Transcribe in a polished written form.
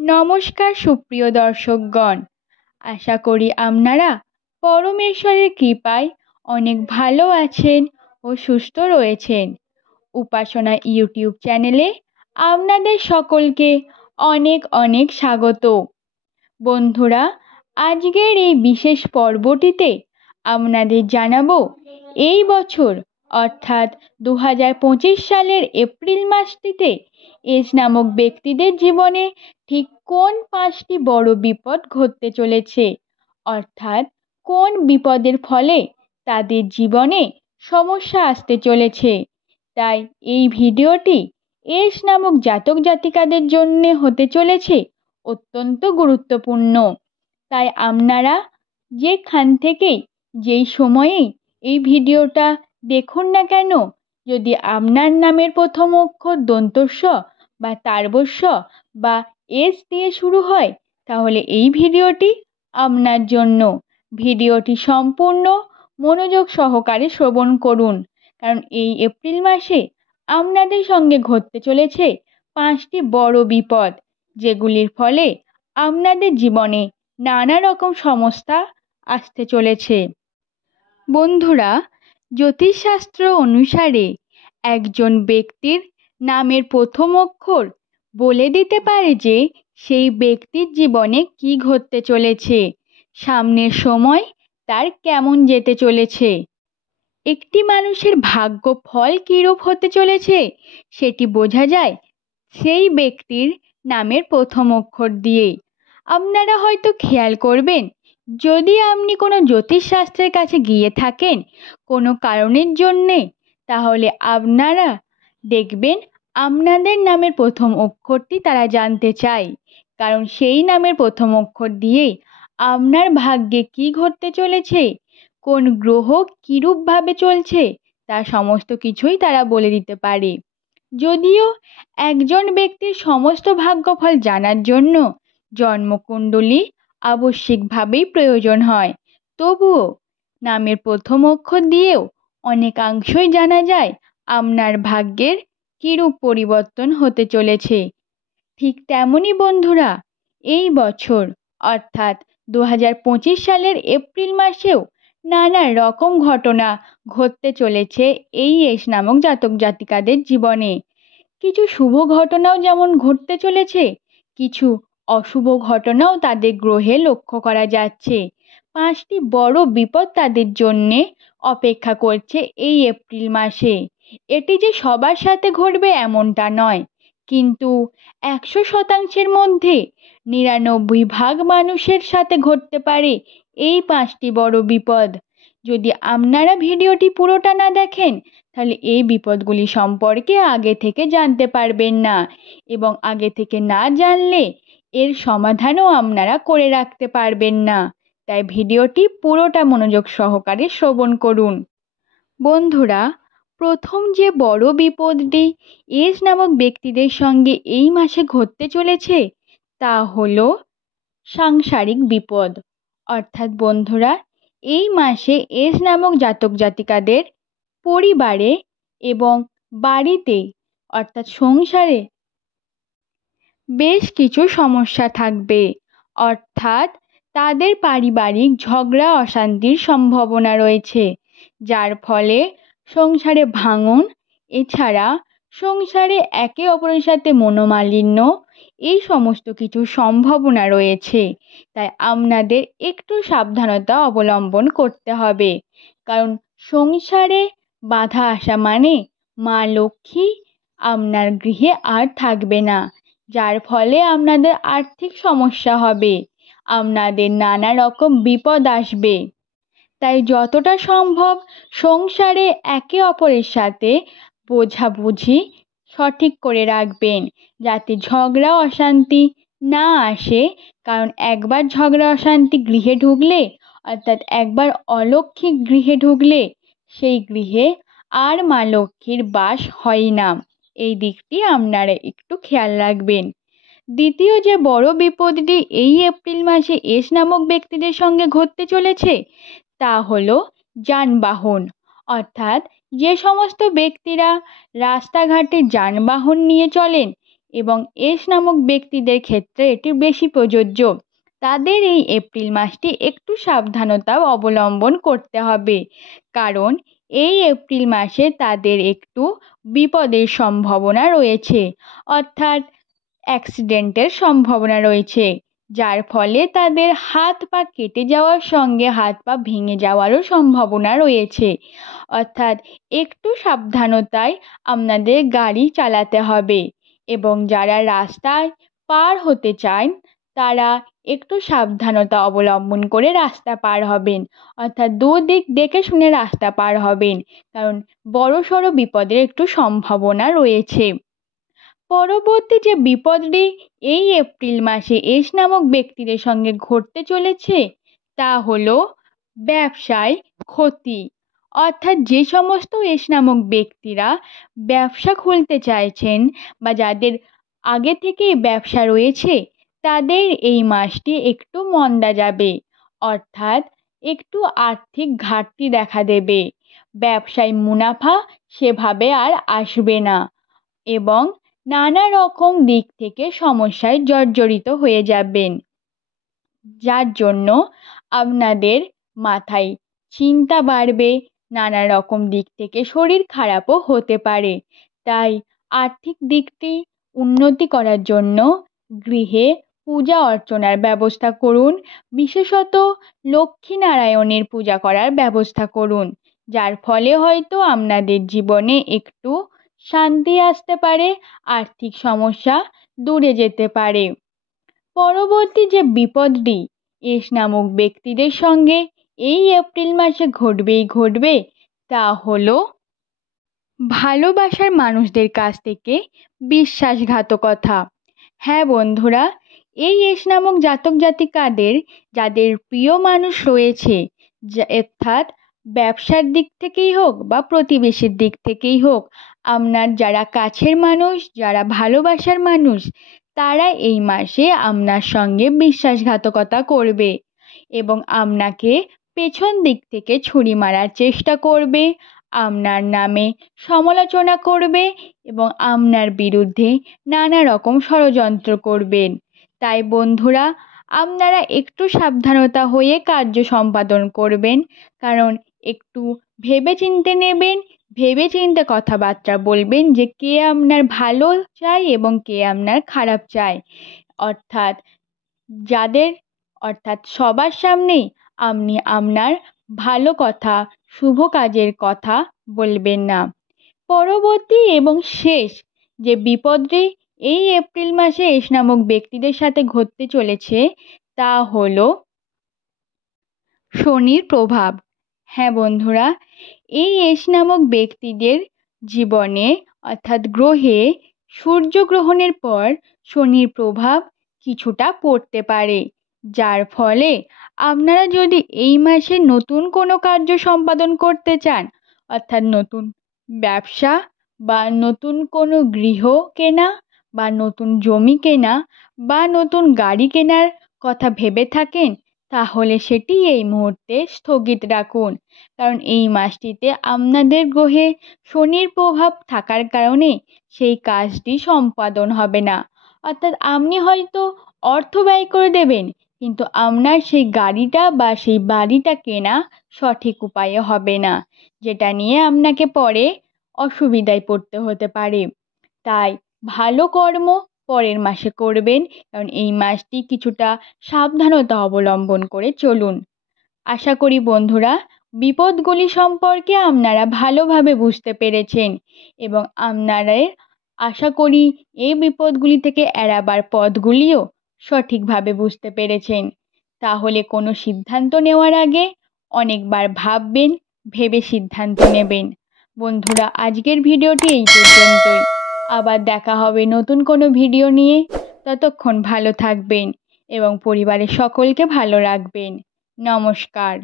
নমস্কার সুপ্রিয় দর্শকগণ, আশা করি আপনারা পরমেশ্বরের কৃপায় অনেক ভালো আছেন ও সুস্থ রয়েছেন। উপাসনা ইউটিউব চ্যানেলে আপনাদের সকলকে অনেক অনেক স্বাগত। বন্ধুরা, আজকের এই বিশেষ পর্বটিতে আপনাদের জানাবো এই বছর অর্থাৎ 2025 সালের এপ্রিল মাসটিতে এস নামক ব্যক্তিদের জীবনে ঠিক কোন 5টি বড় বিপদ ঘটতে চলেছে, অর্থাৎ কোন বিপদের ফলে তাদের জীবনে সমস্যা আসতে চলেছে। তাই এই ভিডিওটি এস নামক জাতক জাতিকাদের জন্য হতে চলেছে অত্যন্ত গুরুত্বপূর্ণ। তাই আপনারা যেখান থেকেই যেই সময়েই এই ভিডিওটা দেখুন না কেন, যদি আপনার নামের প্রথম অক্ষর দন্তস্ব বা তারবস্য বা এস দিয়ে শুরু হয়, তাহলে এই ভিডিওটি আপনার জন্য। ভিডিওটি সম্পূর্ণ মনোযোগ সহকারে শ্রবণ করুন, কারণ এই এপ্রিল মাসে আপনাদের সঙ্গে ঘটতে চলেছে 5টি বড় বিপদ, যেগুলির ফলে আপনাদের জীবনে নানা রকম সমস্যা আসতে চলেছে। বন্ধুরা, জ্যোতিষশাস্ত্র অনুসারে একজন ব্যক্তির নামের প্রথম অক্ষর বলে দিতে পারে যে সেই ব্যক্তির জীবনে কি ঘটতে চলেছে, সামনের সময় তার কেমন যেতে চলেছে। একটি মানুষের ভাগ্য ফল কীরূপ হতে চলেছে সেটি বোঝা যায় সেই ব্যক্তির নামের প্রথম অক্ষর দিয়ে। আপনারা হয়তো খেয়াল করবেন, যদি আপনি কোনো জ্যোতিষশাস্ত্রের কাছে গিয়ে থাকেন কোনো কারণের জন্যে, তাহলে আপনারা দেখবেন আপনাদের নামের প্রথম অক্ষরটি তারা জানতে চায়, কারণ সেই নামের প্রথম অক্ষর দিয়েই আপনার ভাগ্যে কি ঘটতে চলেছে, কোন গ্রহ কীরূপভাবে চলছে, তার সমস্ত কিছুই তারা বলে দিতে পারে। যদিও একজন ব্যক্তির সমস্ত ভাগ্যফল জানার জন্য জন্মকুণ্ডলী আবশ্যিকভাবেই প্রয়োজন হয়, তবুও নামের প্রথম অক্ষর দিয়েও অনেকাংশই জানা যায় আপনার ভাগ্যের কীরূপ পরিবর্তন হতে চলেছে। ঠিক তেমনই বন্ধুরা, এই বছর অর্থাৎ 2025 সালের এপ্রিল মাসেও নানা রকম ঘটনা ঘটতে চলেছে এই এস নামক জাতক জাতিকাদের জীবনে। কিছু শুভ ঘটনাও যেমন ঘটতে চলেছে, কিছু অশুভ ঘটনাও তাদের গ্রহে লক্ষ্য করা যাচ্ছে। 5টি বড় বিপদ তাদের জন্যে অপেক্ষা করছে এই এপ্রিল মাসে। এটি যে সবার সাথে ঘটবে এমনটা নয়, কিন্তু 100%-এর মধ্যে 99 মানুষের সাথে ঘটতে পারে এই 5টি বড় বিপদ। যদি আপনারা ভিডিওটি পুরোটা না দেখেন, তাহলে এই বিপদগুলি সম্পর্কে আগে থেকে জানতে পারবেন না, এবং আগে থেকে না জানলে এর সমাধানও আপনারা করে রাখতে পারবেন না। তাই ভিডিওটি পুরোটা মনোযোগ সহকারে শ্রবণ করুন। বন্ধুরা, প্রথম যে বড় বিপদটি এস নামক ব্যক্তিদের সঙ্গে এই মাসে ঘটতে চলেছে তা হলো সাংসারিক বিপদ। অর্থাৎ বন্ধুরা, এই মাসে এস নামক জাতক জাতিকাদের পরিবারে এবং বাড়িতে অর্থাৎ সংসারে বেশ কিছু সমস্যা থাকবে, অর্থাৎ তাদের পারিবারিক ঝগড়া অশান্তির সম্ভাবনা রয়েছে, যার ফলে সংসারে ভাঙন, এছাড়া সংসারে একে অপরের সাথে মনোমালিন্য, এই সমস্ত কিছু সম্ভাবনা রয়েছে। তাই আপনাদের একটু সাবধানতা অবলম্বন করতে হবে, কারণ সংসারে বাধা আসা মানে মা লক্ষ্মী আপনার গৃহে আর থাকবে না, যার ফলে আপনাদের আর্থিক সমস্যা হবে, আপনাদের নানা রকম বিপদ আসবে। তাই যতটা সম্ভব সংসারে একে অপরের সাথে বোঝাবুঝি সঠিক করে রাখবেন, যাতে ঝগড়া অশান্তি না আসে। কারণ একবার ঝগড়া অশান্তি গৃহে ঢুকলে, অর্থাৎ একবার অলক্ষ্মী গৃহে ঢুকলে, সেই গৃহে আর মা লক্ষ্মীর বাস হয় না। এই দিকটি আপনারা একটু খেয়াল রাখবেন। দ্বিতীয় যে বড় বিপদটি এই এপ্রিল মাসে এস নামক ব্যক্তিদের সঙ্গে ঘটতে চলেছে তা হলো যানবাহন। অর্থাৎ যে সমস্ত ব্যক্তিরা রাস্তাঘাটে যানবাহন নিয়ে চলেন, এবং এস নামক ব্যক্তিদের ক্ষেত্রে এটি বেশি প্রযোজ্য। তাদের এই এপ্রিল মাসটি একটু সাবধানতা অবলম্বন করতে হবে, কারণ এই এপ্রিল মাসে তাদের একটু বিপদের সম্ভাবনা রয়েছে, অর্থাৎ অ্যাক্সিডেন্টের সম্ভাবনা রয়েছে, যার ফলে তাদের হাত পা কেটে যাওয়ার সঙ্গে হাত পা ভেঙে যাওয়ারও সম্ভাবনা রয়েছে। অর্থাৎ একটু সাবধানতায় আপনাদের গাড়ি চালাতে হবে এবং যারা রাস্তায় পার হতে চান তারা একটু সাবধানতা অবলম্বন করে রাস্তা পার হবেন, অর্থাৎ দুদিক দেখে শুনে রাস্তা পার হবেন, কারণ বড়সড় বিপদের একটু সম্ভাবনা রয়েছে। পরবর্তী যে বিপদটি এই এপ্রিল মাসে এস নামক ব্যক্তিদের সঙ্গে ঘটতে চলেছে তা হলো ব্যবসায় ক্ষতি। অর্থাৎ যে সমস্ত এস নামক ব্যক্তিরা ব্যবসা খুলতে চাইছেন বা যাদের আগে থেকেই ব্যবসা রয়েছে তাদের এই মাসটি একটু মন্দা যাবে, অর্থাৎ একটু আর্থিক ঘাটতি দেখা দেবে, ব্যবসায় মুনাফা সেভাবে আর আসবে না এবং নানা রকম দিক থেকে সমস্যায় জর্জরিত হয়ে যাবেন, যার জন্য আপনাদের মাথায় চিন্তা বাড়বে, নানা রকম দিক থেকে শরীর খারাপও হতে পারে। তাই আর্থিক দিকটি উন্নতি করার জন্য গৃহে পূজা অর্চনার ব্যবস্থা করুন, বিশেষত লক্ষ্মীনারায়ণের পূজা করার ব্যবস্থা করুন, যার ফলে হয়তো আপনাদের জীবনে একটু শান্তি আসতে পারে, আর্থিক সমস্যা দূরে যেতে পারে। পরবর্তী যে বিপদটি এস নামক ব্যক্তিদের সঙ্গে এই এপ্রিল মাসে ঘটবে তা হলো ভালোবাসার মানুষদের কাছ থেকে বিশ্বাসঘাতকতা। হ্যাঁ বন্ধুরা, এই এস নামক জাতক জাতিকাদের যাদের প্রিয় মানুষ রয়েছে, অর্থাৎ ব্যবসার দিক থেকেই হোক বা প্রতিবেশীর দিক থেকেই হোক, আপনার যারা কাছের মানুষ, যারা ভালোবাসার মানুষ, তারা এই মাসে আপনার সঙ্গে বিশ্বাসঘাতকতা করবে এবং আপনাকে পেছন দিক থেকে ছুরি মারার চেষ্টা করবে, আপনার নামে সমালোচনা করবে এবং আপনার বিরুদ্ধে নানা রকম ষড়যন্ত্র করবেন। তাই বন্ধুরা, আপনারা একটু সাবধানতা হয়ে কার্য সম্পাদন করবেন, কারণ একটু ভেবেচিন্তে নেবেন, ভেবেচিন্তে কথাবার্তা বলবেন যে কে আপনার ভালো চায় এবং কে আপনার খারাপ চায়। অর্থাৎ সবার সামনেই আপনি আপনার ভালো কথা, শুভ কাজের কথা বলবেন না। পরবর্তী এবং শেষ যে বিপদটি এই এপ্রিল মাসে এস নামক ব্যক্তিদের সাথে ঘটতে চলেছে তা হলো শনির প্রভাব। হ্যাঁ বন্ধুরা, এই এস নামক ব্যক্তিদের জীবনে অর্থাৎ গ্রহে সূর্যগ্রহণের পর শনির প্রভাব কিছুটা পড়তে পারে, যার ফলে আপনারা যদি এই মাসে নতুন কোনো কার্য সম্পাদন করতে চান, অর্থাৎ নতুন ব্যবসা বা নতুন কোনো গৃহ কেনা বা নতুন জমি কেনা বা নতুন গাড়ি কেনার কথা ভেবে থাকেন, তাহলে সেটি এই মুহূর্তে স্থগিত রাখুন, কারণ এই মাসটিতে আপনাদের গ্রহে শনির প্রভাব থাকার কারণে সেই কাজটি সম্পাদন হবে না। অর্থাৎ আপনি হয়তো অর্থ ব্যয় করে দেবেন, কিন্তু আপনার সেই গাড়িটা বা সেই বাড়িটা কেনা সঠিক উপায়ে হবে না, যেটা নিয়ে আপনাকে পরে অসুবিধায় পড়তে হতে পারে। তাই ভালো কর্ম পরের মাসে করবেন, কারণ এই মাসটি কিছুটা সাবধানতা অবলম্বন করে চলুন। আশা করি বন্ধুরা বিপদগুলি সম্পর্কে আপনারা ভালোভাবে বুঝতে পেরেছেন এবং আপনারা আশা করি এই বিপদগুলি থেকে এড়াবার পথগুলিও সঠিকভাবে বুঝতে পেরেছেন। তাহলে কোনো সিদ্ধান্ত নেওয়ার আগে অনেকবার ভাববেন, ভেবে সিদ্ধান্ত নেবেন। বন্ধুরা, আজকের ভিডিওটি এই পর্যন্তই। আবার দেখা হবে নতুন কোনো ভিডিও নিয়ে। ততক্ষণ ভালো থাকবেন এবং পরিবারের সকলকে ভালো রাখবেন। নমস্কার।